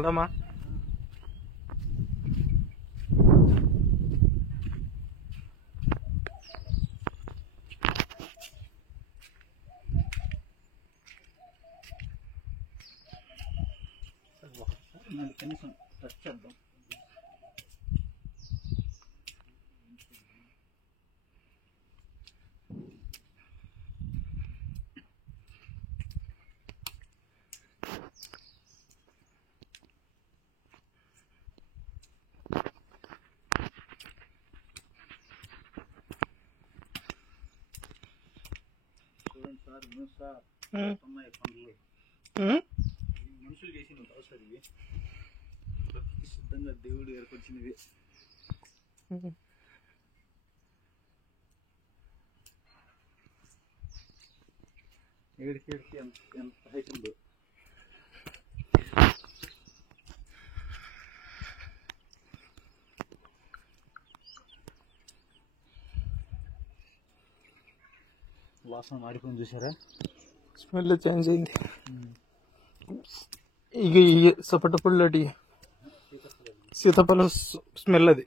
వెళ్దామా? కనీసం టచ్ చేద్దాం. చూడండి సార్, ఉన్నాయి పనులు, మనుషులు చేసినవి కాదు సార్ ఇవి, ప్రకృతి సిద్ధంగా దేవుడు ఏర్పరిచినవి. ఏడికి ఎంత హైట్ ఉందో. వాసన మారిపోయింది చూసారా, స్మెల్ చేంజ్ అయింది. ఇక ఈ సపట పుల్లటి సీతాఫలం స్మెల్ అది.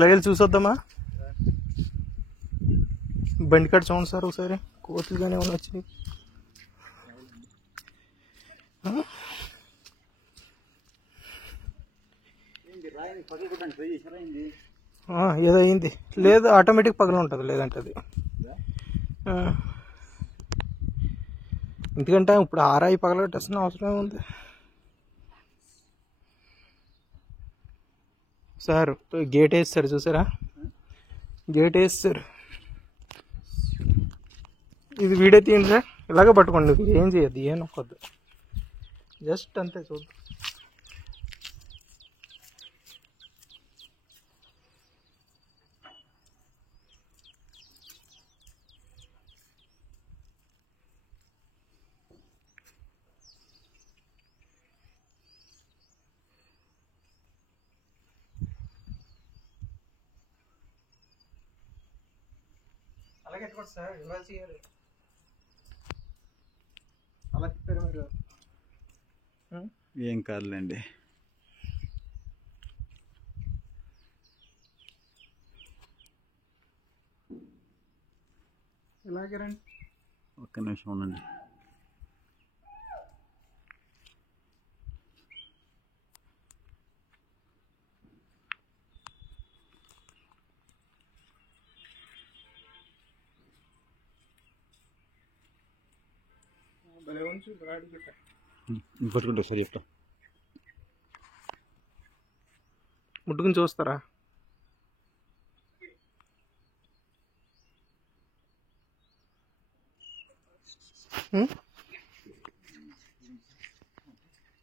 లగేజ్ చూసొద్దామా? బండి కాడ చూడండి సార్ ఒకసారి, కోతులు కానీ ఏమైనా వచ్చి. ఏదో అయింది, లేదు ఆటోమేటిక్ పగల ఉంటుంది, లేదంటే అది. ఎందుకంటే ఇప్పుడు ఆరాయి పగలగట్టేస్తున్న అవసరం ఉంది సార్. గేట్ వేస్తారు చూసారా, గేట్ వేస్తారు. ఇది వీడియో తీయండి సార్, ఇలాగే పట్టుకోండి, ఏం చేయద్దు, ఏం నొక్కొద్దు, జస్ట్ అంతే చూద్దాం. అలాగే ఎట్టుకోండి సార్, ఇలా చేయాలి. అలా చెప్పారు మీరు. ఏం కాదులేండి. ఇలాగే రండి, ఒక్క నిమిషం ఉండండి. పట్టుకుంటా సార్, చెప్తా. ముట్టుకుని చూస్తారా?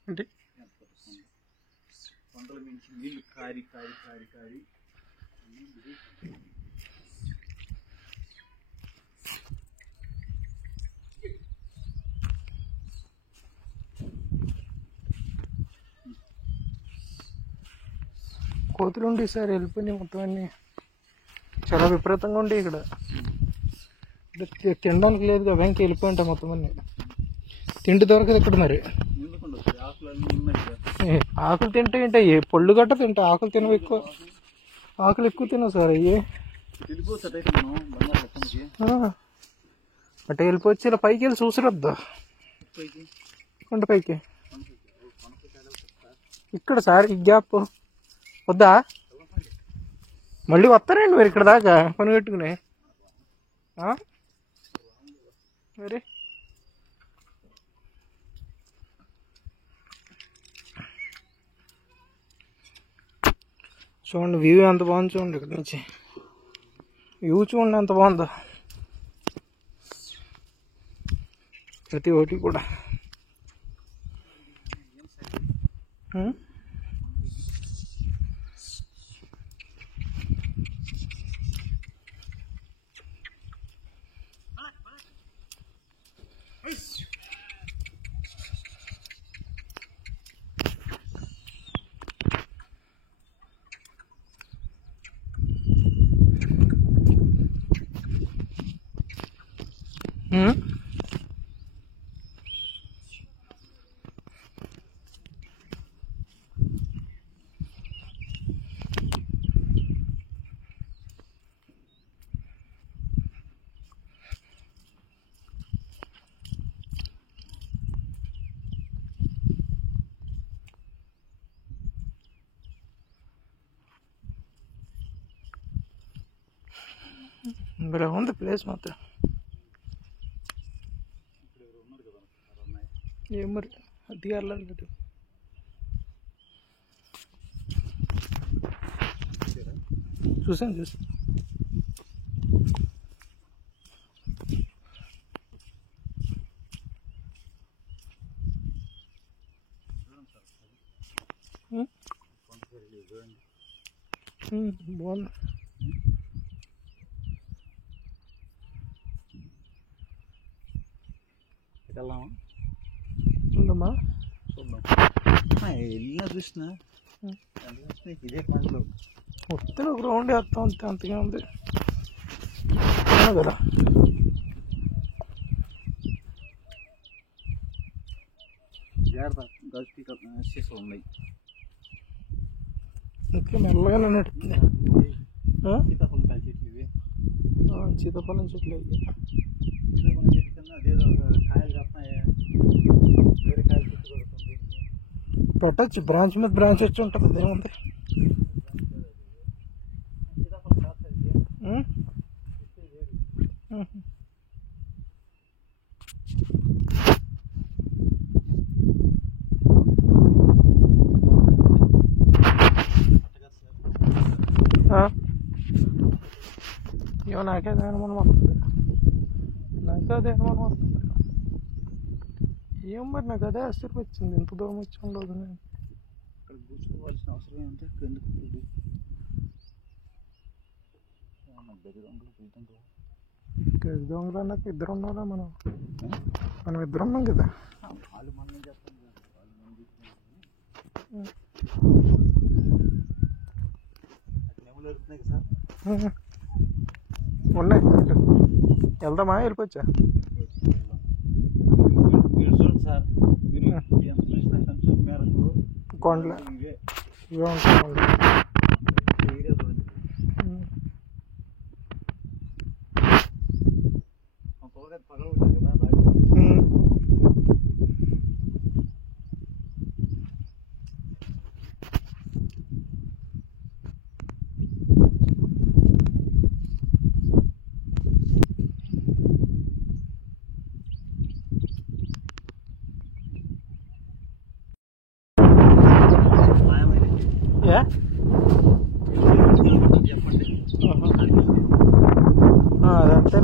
అంటే కొండల నుంచి నీళ్లు కారి కారి కారి కారి కోతులు ఉండి సార్ వెళ్ళిపోయినాయి మొత్తం అన్నీ, చాలా విపరీతంగా ఉండి ఇక్కడ. తినడానికి లేదు కదా, వెంకి వెళ్ళిపోయి ఉంటాయి మొత్తం అన్నీ. తిండి దొరకదు ఇక్కడ మరి. ఆకులు తింటే ఏంటాయి, పళ్ళు గట్ట తింటా, ఆకులు తినవు ఎక్కువ, ఆకులు ఎక్కువ తినవు సార్ అయ్యి. అటు వెళ్ళిపోవచ్చు, ఇలా పైకి వెళ్ళి చూసిరద్దా కొండ పైకి. ఇక్కడ సార్ ఈ గ్యాప్ వద్దా, మళ్ళీ వస్తారండి మీరు ఇక్కడ దాకా పని పెట్టుకుని మరి. చూడండి వ్యూ ఎంత బాగుంది, చూడండి ఇక్కడ నుంచి వ్యూ చూడండి ఎంత బాగుందో, ప్రతి ఒక్కటి కూడా. భలే ఉంది ప్లేస్ మాత్రం. ఏం మరి అది వెళ్ళాలి. చూసాను. బాగుంది. వెళ్దామా? ఉందమ్మా చూద్దాం. వెళ్ళినా చూసినా ఇదే కాదు. మొత్తం ఒక రౌండ్ వేస్తాం అంతే, అంతగా ఉంది కదా. జాగ్రత్త, గల్ఫీ ఉన్నాయి. ఇంకా మెల్లగా నడుతుంది. సీతాఫలం కాయ చెట్లు ఇవి. సీతాఫలం చెట్లు సీతాఫలం చెట్టు కింద అదేదో కాయలు కాస్తున్నాయి. వేరే కాయల చెట్టు కొడుతుంది. పెట్టచ్చు, బ్రాంచ్ మీద బ్రాంచ్ వచ్చి ఉంటుంది. ఏముంది సీతాఫలం కాస్తాయి. ఏమో నాకే అనుమానం వస్తుంది. ఏం మరి నాకు అదే ఆశ్చర్యం వచ్చింది. ఇంత దూరం వచ్చి ఉండదు. నేను ఇక్కడ కూర్చోవలసిన అవసరం ఏంటంటే ఎందుకు గది దొంగలు అన్నాక ఇద్దరు ఉన్నారా? మనం ఇద్దరు ఉన్నాం కదా. వాళ్ళు మనం చేస్తాం. నెమలు ఎడుతున్నాయి కదా సార్. ఉన్నాయి. వెళ్దామా? వెళ్ళిపోవచ్చా? చూడండి సార్, మీరు ఎంత చూసినా కొంచెం మేరకు కొండలు ఇవే ఇవే ఉంటాయి. కొండలు ఏరియా చూడండి. పగల ఉంటుంది కదా. ఏ అదంతే.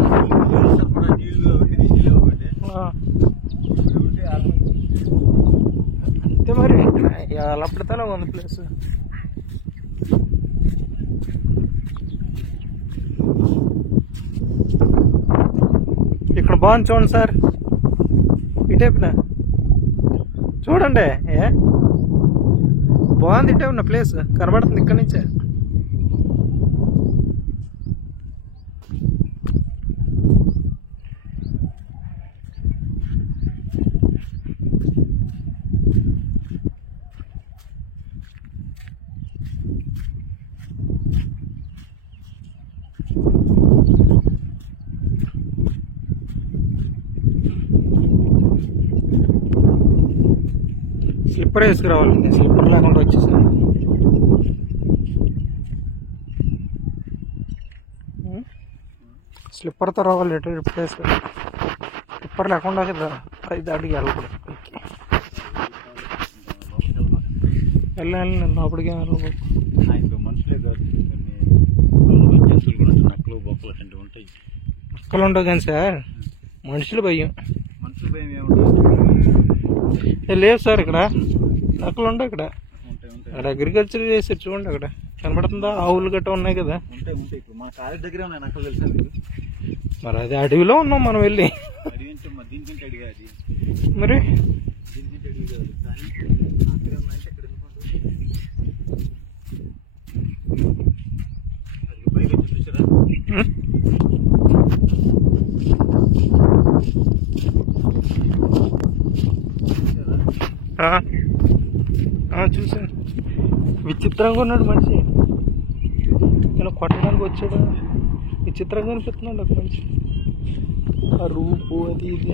అంతే మరి. ఎలా పడితేనే ఉంది ప్లేస్. ఇక్కడ బాగుంది చూడండి సార్. ఇటేపున చూడండి. బాగుంది. ఇటే ఉన్న ప్లేస్ కనబడుతుంది ఇక్కడి నుంచే. స్లిప్పర్ వేసుకురావాలి. స్లిప్పర్ లేకుండా వచ్చేసాను. స్లిప్పర్తో రావాలి. ఎటు ప్లేస్ స్లిప్పర్ లేకుండా కదా అది దాడికి వెళ్ళకూడదు. వెళ్ళాలి. నేను లోపలికి మనుషులే కాదు, జంతువులు కూడా నక్కలు బొక్కలు అట్లాంటివి ఉంటాయి. నక్కలు ఉండవు కానీ సార్, మనుషులు భయం. మనుషుల భయం ఏముంటుంది? లేదు సార్, ఇక్కడ నక్కలు ఉండవు. ఇక్కడ ఉంటాయి ఉంటాయి. అక్కడ అగ్రికల్చర్ చేసారు చూడండి. అక్కడ కనబడుతుందా? ఆవులు గట్ట ఉన్నాయి కదా. ఉంటాయి ఉంటాయి. ఇప్పుడు మా కాలేజ్ దగ్గరే ఉన్నాయి నక్కలు, తెలుసా? మరి అది అడవిలో ఉన్నాం మనం వెళ్ళి. అడిగి అంటే దీనికంటే అడిగా అది మరి దీనికంటే అడిగి కాదు. కానీ అక్కడే ఉన్నాయంటే ఇక్కడ ఎందుకుంటుంది? అది పైకి వచ్చి చూసారా? చూసాను. విచిత్రంగా ఉన్నాడు మనిషి. నేను కొట్టడానికి వచ్చాడు. విచిత్రంగా అనిపిస్తున్నాడు ఒక మనిషి. ఆ రూపు అది ఇది.